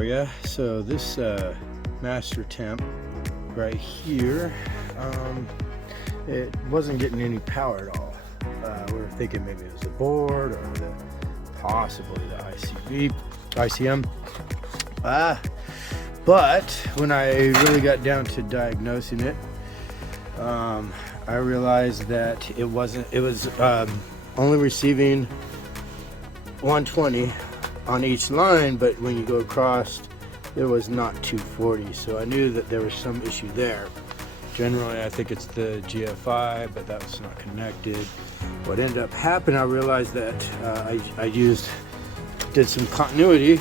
for you. So this Mastertemp right here, it wasn't getting any power at all. We were thinking maybe it was the board or possibly the ICM. But when I really got down to diagnosing it, I realized that it was only receiving 120 on each line, but when you go across, it was not 240. So I knew that there was some issue there. Generally, I think it's the GFI, but that was not connected. What ended up happening, I realized that I did some continuity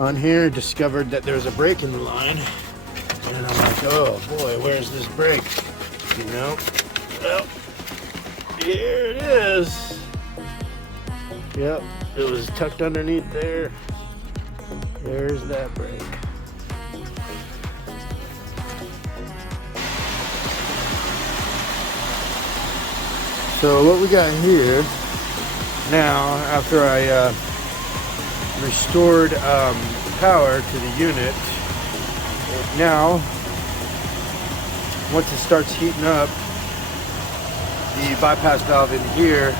on here, discovered that there's a break in the line, and I'm like, oh boy, where's this break? You know, well, here it is. Yep, it was tucked underneath there. There's that break. So what we got here now, after I restored power to the unit, now once it starts heating up, the bypass valve in here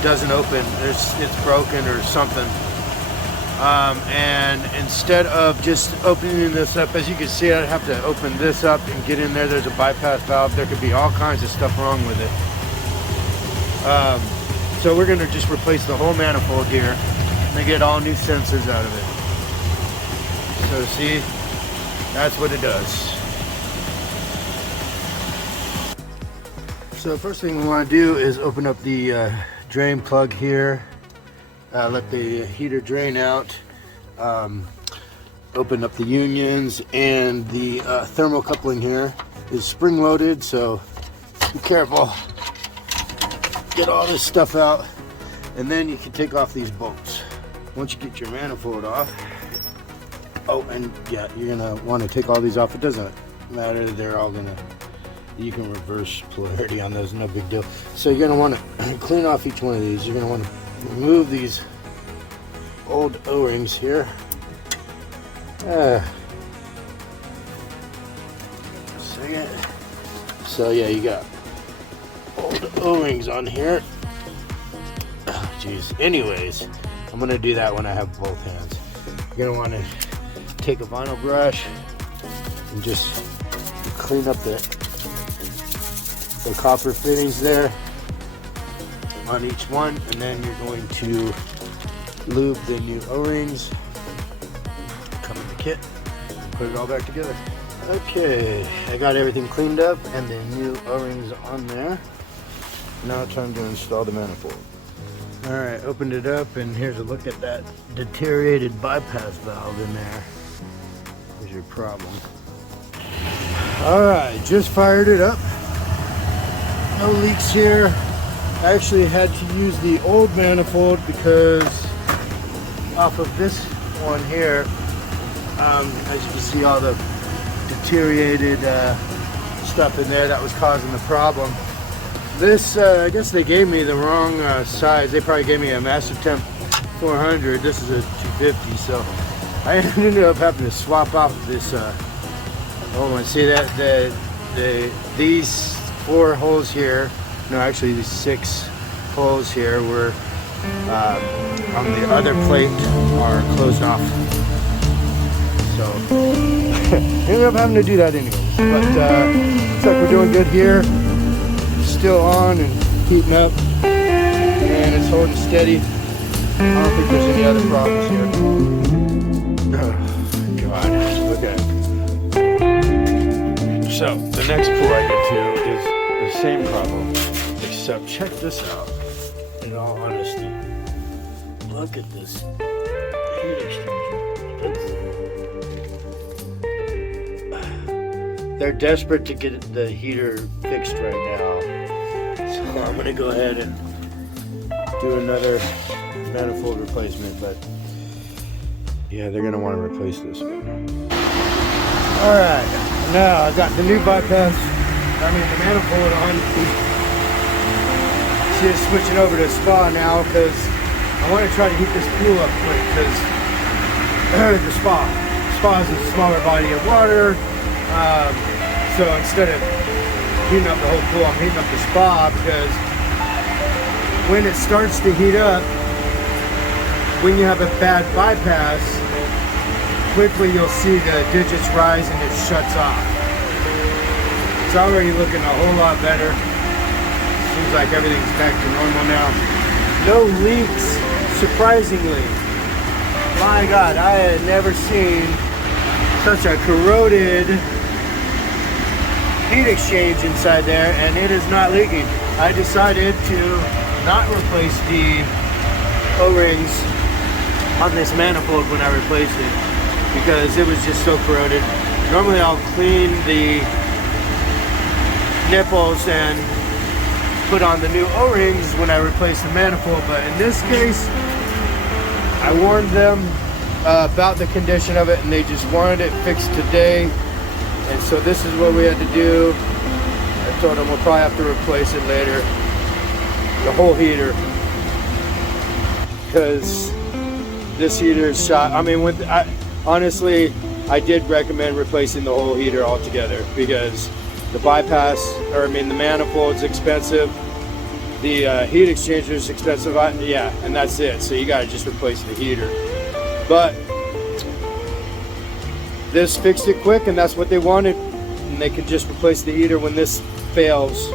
doesn't open. It's broken or something. And instead of just opening this up, as you can see, I'd have to open this up and get in there. There's a bypass valve. There could be all kinds of stuff wrong with it. So we're going to just replace the whole manifold here and get all new sensors out of it. So see, that's what it does. So first thing we want to do is open up the drain plug here, let the heater drain out, open up the unions, and the thermocoupling here is spring loaded, so be careful. Get all this stuff out, and then you can take off these bolts. Once you get your manifold off, oh, and yeah, you're gonna want to take all these off. It doesn't matter, they're all gonna, you can reverse polarity on those, no big deal. So you're gonna want to clean off each one of these. You're gonna want to remove these old O-rings here. Second. So yeah, you got old O-rings on here. Oh, geez. Anyways, I'm gonna do that when I have both hands. You're gonna want to take a vinyl brush and just clean up the copper fittings there on each one, and then you're going to lube the new O-rings, come in the kit, put it all back together. Okay, I got everything cleaned up and the new O-rings on there. Now it's time to install the manifold. Alright, opened it up, and here's a look at that deteriorated bypass valve in there. Here's your problem. Alright, just fired it up. No leaks here. I actually had to use the old manifold because off of this one here, as you can see, all the deteriorated stuff in there that was causing the problem. This, I guess they gave me the wrong size. They probably gave me a Mastertemp 400. This is a 250, so I ended up having to swap out this old one. See that these 4 holes here, no, actually these 6 holes here were on the other plate are closed off. So ended up having to do that anyways. But looks like we're doing good here. Still on and heating up, and it's holding steady. I don't think there's any other problems here. Oh, God, look at it. So the next pour I get to is the same problem, except check this out. In all honesty, look at this heat exchanger. They're desperate to get the heater fixed right now. So I'm gonna go ahead and do another manifold replacement, but yeah, they're gonna want to replace this one. Alright, now I got the new bypass, the manifold on. Just switching over to spa now because I want to try to heat this pool up quick, because the spa. Spa is a smaller body of water. So instead of heating up the whole pool, I'm heating up the spa because when it starts to heat up, when you have a bad bypass, quickly you'll see the digits rise and it shuts off. It's already looking a whole lot better. Seems like everything's back to normal now. No leaks, surprisingly. My God, I had never seen such a corroded heat exchange inside there, and it is not leaking. I decided to not replace the O-rings on this manifold when I replaced it because it was just so corroded. Normally I'll clean the nipples and put on the new O-rings when I replace the manifold, but in this case I warned them about the condition of it and they just wanted it fixed today, and so this is what we had to do. I told them we'll probably have to replace it later, the whole heater, because this heater is shot. I mean, honestly, I did recommend replacing the whole heater altogether because the bypass, or I mean the manifold's expensive, the heat exchanger is expensive, yeah, and that's it. So you got to just replace the heater. But this fixed it quick, and that's what they wanted, and they could just replace the heater when this fails.